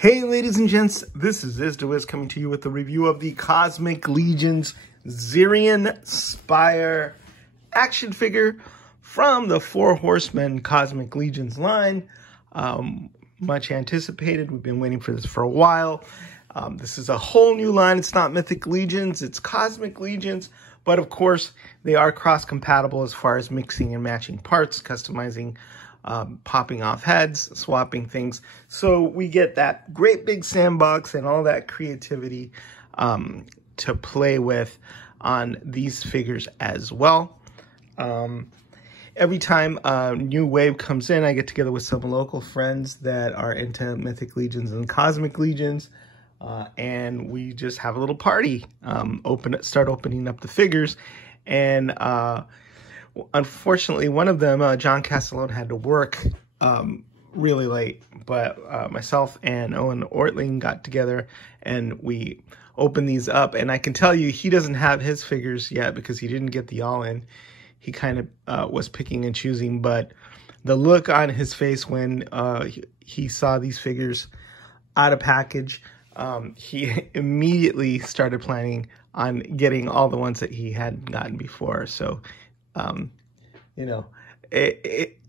Hey ladies and gents, this is IzDaWiz coming to you with a review of the Cosmic Legion's Zeerian Spyre action figure from the Four Horsemen Cosmic Legion's line. Much anticipated. We've been waiting for this for a while. This is a whole new line. It's not Mythic Legions, it's Cosmic Legions, but of course they are cross-compatible as far as mixing and matching parts, customizing, popping off heads, swapping things. So we get that great big sandbox and all that creativity to play with on these figures as well. Every time a new wave comes in, I get together with some local friends that are into Mythic Legions and Cosmic Legions, and we just have a little party, start opening up the figures. And unfortunately, one of them, John Castellone, had to work really late, but myself and Owen Ortling got together and we opened these up. And I can tell you, he doesn't have his figures yet because he didn't get the all-in. He kind of was picking and choosing, but the look on his face when he saw these figures out of package, he immediately started planning on getting all the ones that he hadn't gotten before. So, you know,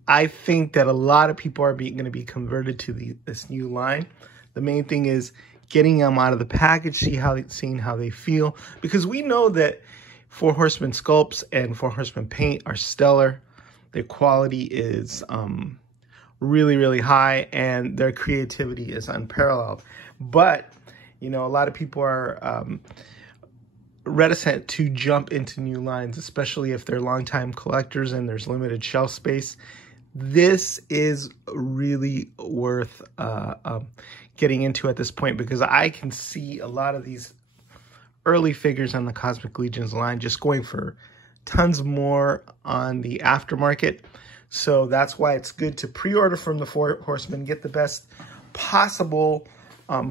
I think that a lot of people are going to be converted to this new line. The main thing is getting them out of the package, seeing how they feel, because we know that Four Horsemen sculpts and Four Horsemen paint are stellar. Their quality is really, really high, and their creativity is unparalleled. But, you know, a lot of people are reticent to jump into new lines, especially if they're longtime collectors and there's limited shelf space. This is really worth getting into at this point, because I can see a lot of these early figures on the Cosmic Legions line just going for tons more on the aftermarket. So that's why it's good to pre-order from the Four Horsemen, get the best possible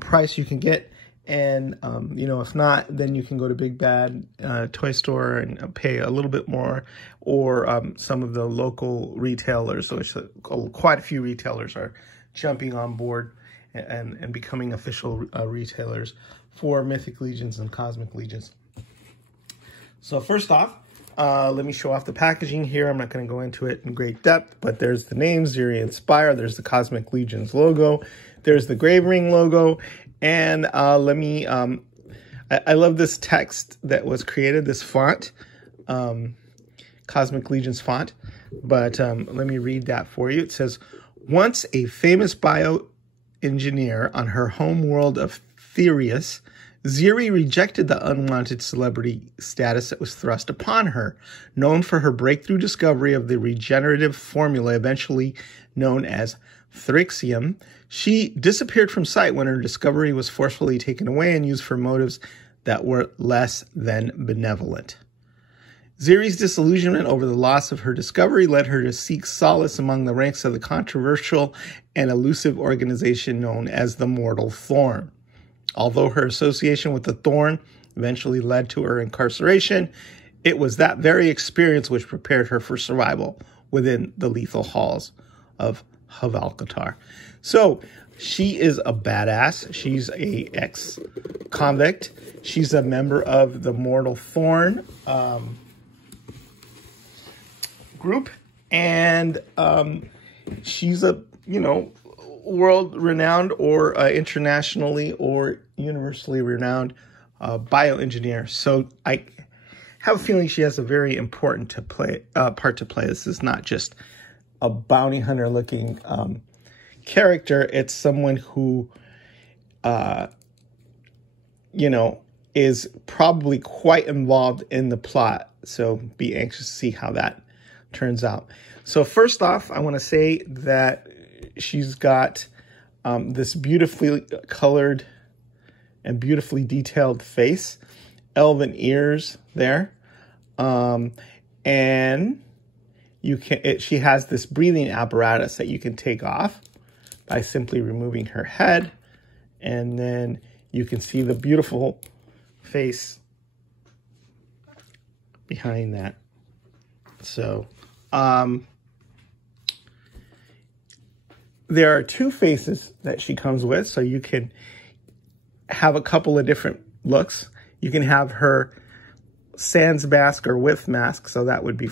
price you can get. And, you know, if not, then you can go to Big Bad Toy Store and pay a little bit more, or some of the local retailers, which quite a few retailers are jumping on board and becoming official retailers for Mythic Legions and Cosmic Legions. So first off, let me show off the packaging here. I'm not going to go into it in great depth, but there's the name, Zeerian Spyre. There's the Cosmic Legions logo. There's the Grave Ring logo. And let me, I love this text that was created, this font, Cosmic Legion's font. But let me read that for you. It says, once a famous bioengineer on her home world of Therius, Zeeri rejected the unwanted celebrity status that was thrust upon her. Known for her breakthrough discovery of the regenerative formula eventually known as Thrixium, she disappeared from sight when her discovery was forcefully taken away and used for motives that were less than benevolent. Zeeri's disillusionment over the loss of her discovery led her to seek solace among the ranks of the controversial and elusive organization known as the Mortal Thorn. Although her association with the Thorn eventually led to her incarceration, it was that very experience which prepared her for survival within the lethal halls of Havalkatar. So she is a badass. She's a ex-convict. She's a member of the Mortal Thorn group, and she's a, you know, world-renowned or internationally or universally renowned bioengineer. So I have a feeling she has a very important part to play. This is not just a bounty hunter looking character. It's someone who, you know, is probably quite involved in the plot. So be anxious to see how that turns out. So first off, I want to say that she's got this beautifully colored and beautifully detailed face, elven ears there, and she has this breathing apparatus that you can take off by simply removing her head, and then you can see the beautiful face behind that. So there are two faces that she comes with, so you can have a couple of different looks. You can have her sans mask or with mask, so that would be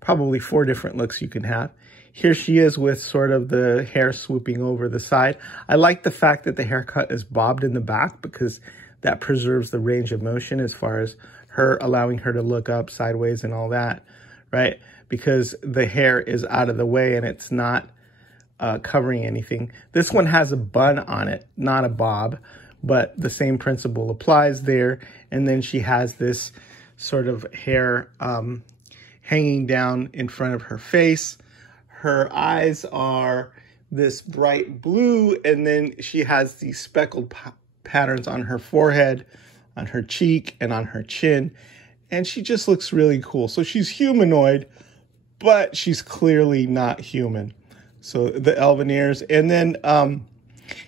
probably 4 different looks you can have. Here she is with sort of the hair swooping over the side. I like the fact that the haircut is bobbed in the back because that preserves the range of motion as far as her allowing her to look up sideways and all that, right? Because the hair is out of the way and it's not covering anything. This one has a bun on it, not a bob, but the same principle applies there. And then she has this sort of hair hanging down in front of her face. Her eyes are this bright blue, and then she has these speckled patterns on her forehead, on her cheek, and on her chin. And she just looks really cool. So she's humanoid, but she's clearly not human. So the elven ears. And then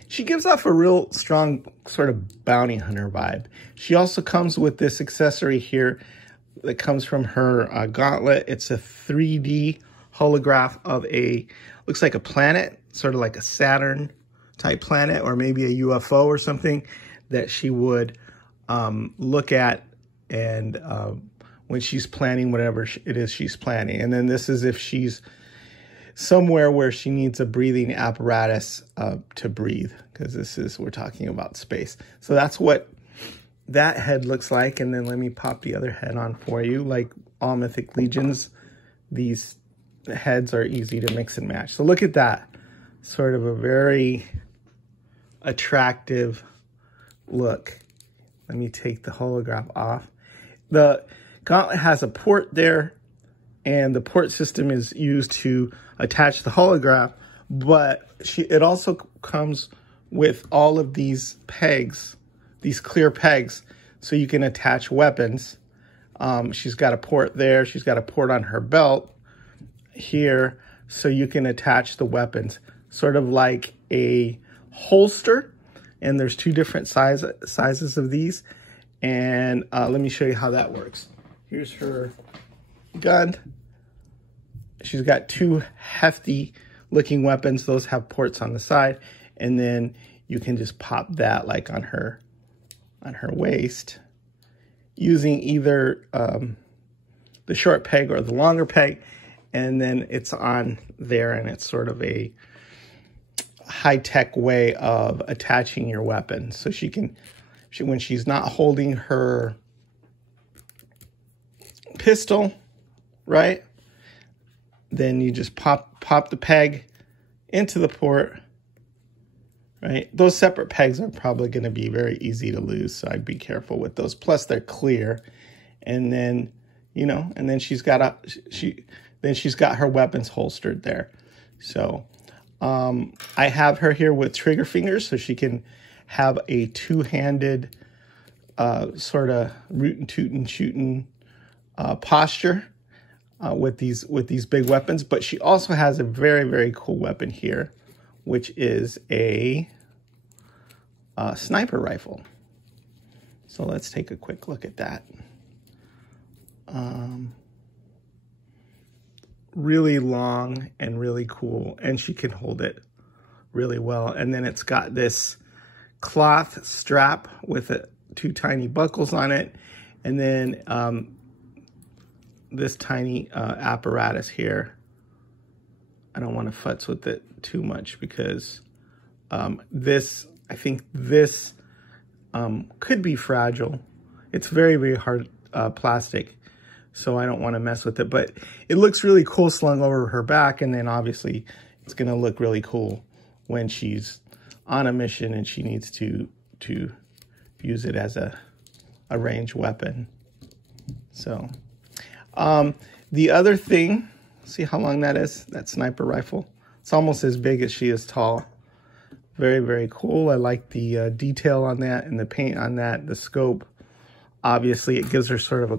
she gives off a real strong sort of bounty hunter vibe. She also comes with this accessory here that comes from her gauntlet. It's a 3D holograph of looks like a planet, sort of like a Saturn type planet, or maybe a UFO or something that she would look at and when she's planning whatever it is she's planning. And then this is if she's somewhere where she needs a breathing apparatus to breathe, because we're talking about space. So that's what that head looks like. And then let me pop the other head on for you. Like all Mythic Legions, these heads are easy to mix and match. So look at that, sort of a very attractive look. Let me take the holograph off. The gauntlet has a port there, and the port system is used to attach the holograph, but it also comes with all of these pegs, these clear pegs, so you can attach weapons. She's got a port there. She's got a port on her belt here, so you can attach the weapons, sort of like a holster. And there's 2 different sizes of these. And let me show you how that works. Here's her gun. She's got 2 hefty looking weapons. Those have ports on the side. And then you can just pop that like on her waist using either the short peg or the longer peg. And then it's on there, and it's sort of a high-tech way of attaching your weapon. So when she's not holding her pistol, right? Then you just pop the peg into the port, right? Those separate pegs are probably going to be very easy to lose, so I'd be careful with those. Plus, they're clear. And then, you know, and then she's got her weapons holstered there. So I have her here with trigger fingers, so she can have a 2-handed sort of rootin' tootin' shooting posture with these big weapons. But she also has a very, very cool weapon here, which is a sniper rifle. So let's take a quick look at that. Really long and really cool, and she can hold it really well. And then it's got this cloth strap with 2 tiny buckles on it, and then this tiny apparatus here. I don't want to futz with it too much because I think this could be fragile. It's very, very hard plastic, so I don't want to mess with it. But it looks really cool slung over her back, and then obviously it's going to look really cool when she's on a mission and she needs to use it as a ranged weapon. So the other thing, see how long that is, that sniper rifle? It's almost as big as she is tall. Very, very cool. I like the detail on that and the paint on that, the scope. Obviously, it gives her sort of a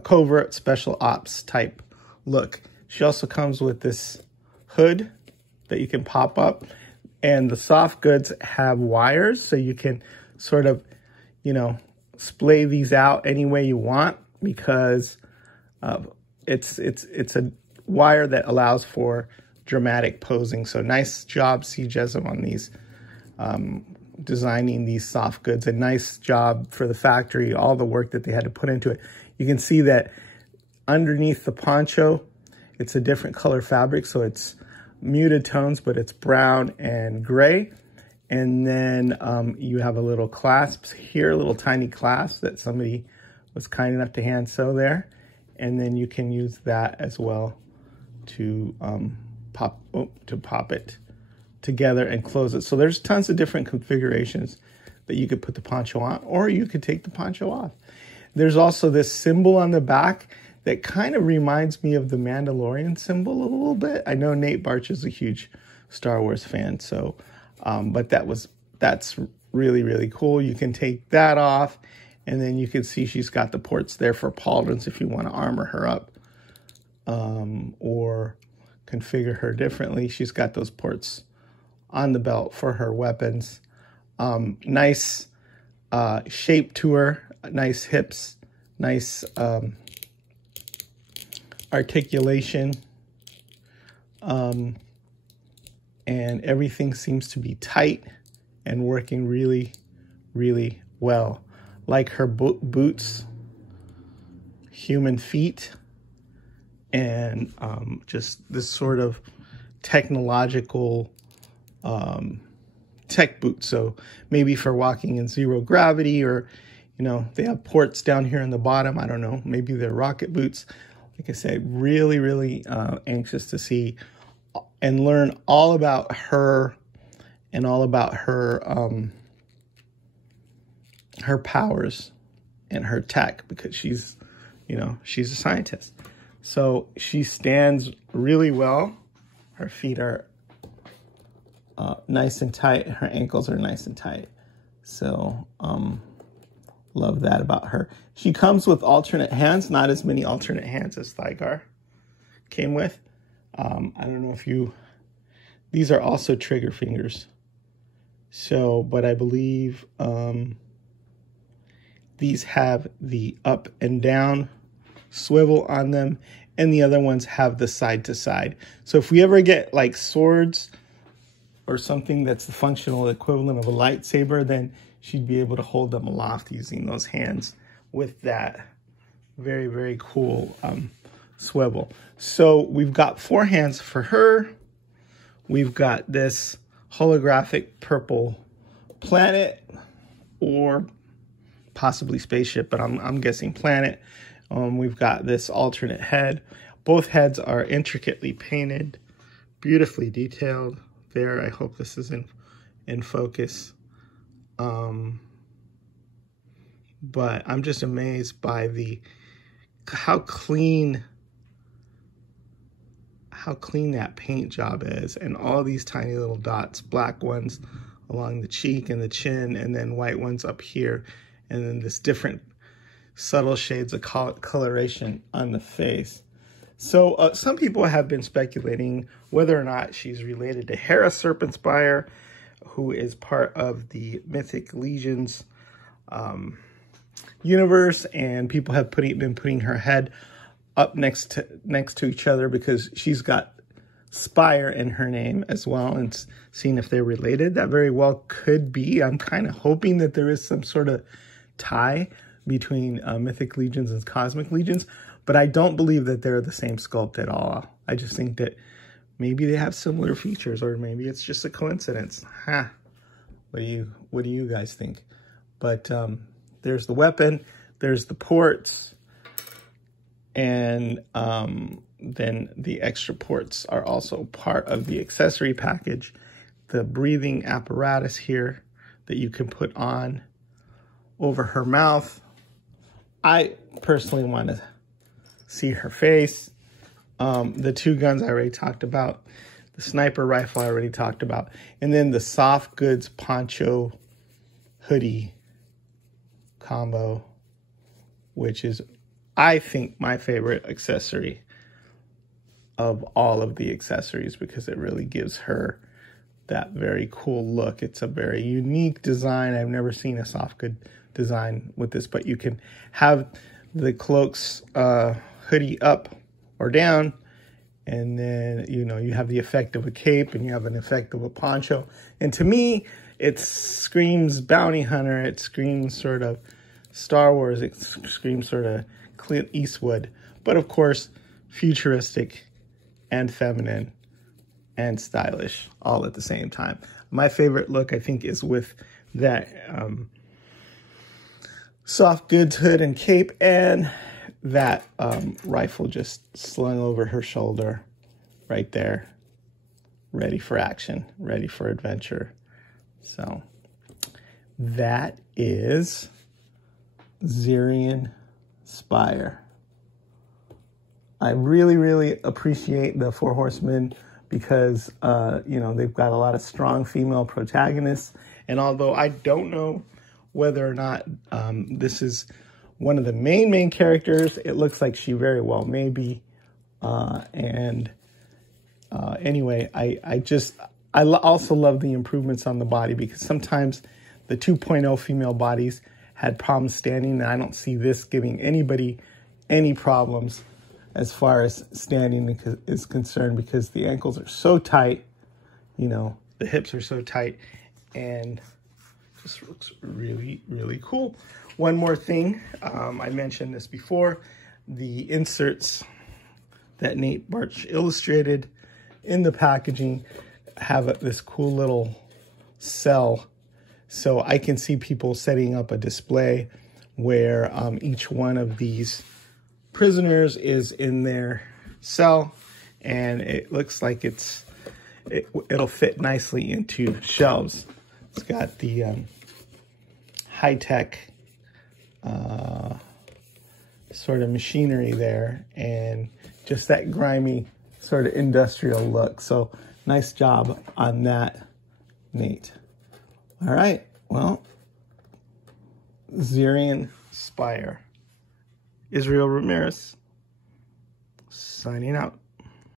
covert special ops type look. She also comes with this hood that you can pop up, and the soft goods have wires, so you can sort of, you know, splay these out any way you want, because it's a wire that allows for dramatic posing. So nice job, CJSM, on these designing these soft goods. A nice job for the factory, all the work that they had to put into it. You can see that underneath the poncho, it's a different color fabric, so it's muted tones, but it's brown and gray. And then you have a little clasp here, a little tiny clasp that somebody was kind enough to hand sew there. And then you can use that as well to pop it together and close it. So there's tons of different configurations that you could put the poncho on, or you could take the poncho off. There's also this symbol on the back that kind of reminds me of the Mandalorian symbol a little bit. I know Nate Barch is a huge Star Wars fan, so but that's really, really cool. You can take that off, and then you can see she's got the ports there for pauldrons if you want to armor her up or configure her differently. She's got those ports on the belt for her weapons. Nice shape to her, nice hips, nice articulation, and everything seems to be tight and working really, really well. Like her boots, human feet, and just this sort of technological tech boot. So maybe for walking in zero gravity, or, you know, they have ports down here in the bottom. I don't know, maybe they're rocket boots. Like I said, really, really anxious to see and learn all about her and all about her her powers and her tech, because she's, you know, she's a scientist. So she stands really well. Her feet are nice and tight. Her ankles are nice and tight. So love that about her. She comes with alternate hands, not as many alternate hands as Thygar came with. I don't know if these are also trigger fingers. So, but I believe these have the up and down swivel on them, and the other ones have the side to side. So if we ever get like swords or something that's the functional equivalent of a lightsaber, then she'd be able to hold them aloft using those hands with that very, very cool swivel. So we've got 4 hands for her. We've got this holographic purple planet, or possibly spaceship, but I'm guessing planet. We've got this alternate head. Both heads are intricately painted, beautifully detailed there. I hope this is in focus. But I'm just amazed by how clean that paint job is, and all these tiny little dots, black ones along the cheek and the chin, and then white ones up here, and then this different subtle shades of coloration on the face. So some people have been speculating whether or not she's related to Hera Serpent Spyre, who is part of the Mythic Legions universe, and people have been putting her head up next to each other because she's got Spyre in her name as well, and seeing if they're related. That very well could be. I'm kind of hoping that there is some sort of tie between Mythic Legions and Cosmic Legions, but I don't believe that they're the same sculpt at all. I just think that maybe they have similar features, or maybe it's just a coincidence. What do you guys think? But there's the weapon, there's the ports, and then the extra ports are also part of the accessory package. The breathing apparatus here that you can put on over her mouth. I personally want to see her face. The 2 guns I already talked about. The sniper rifle I already talked about. And then the soft goods poncho hoodie combo, which is, I think, my favorite accessory of all of the accessories, because it really gives her that very cool look. It's a very unique design. I've never seen a soft good design with this, but you can have the cloak's hoodie up or down, And then, you know, you have the effect of a cape and you have an effect of a poncho. And to me, it screams bounty hunter. It screams sort of Star Wars. It screams sort of Clint Eastwood. But of course, futuristic and feminine and stylish all at the same time. My favorite look, I think, is with that soft goods hood and cape and that rifle just slung over her shoulder right there, ready for action, ready for adventure. So that is Zeerian Spyre. I really, really appreciate the Four Horsemen because, you know, they've got a lot of strong female protagonists. And although I don't know whether or not this is one of the main characters, it looks like she very well may be. Anyway, I also love the improvements on the body because sometimes the 2.0 female bodies had problems standing, and I don't see this giving anybody any problems as far as standing is concerned because the ankles are so tight, you know, the hips are so tight, and just looks really, really cool. One more thing, I mentioned this before, the inserts that Nate Barch illustrated in the packaging have this cool little cell. So I can see people setting up a display where each one of these prisoners is in their cell, and it looks like it'll fit nicely into shelves. It's got the high-tech sort of machinery there and just that grimy sort of industrial look. So nice job on that, Nate. All right, well, Zeerian Spyre. Israel Ramirez signing out.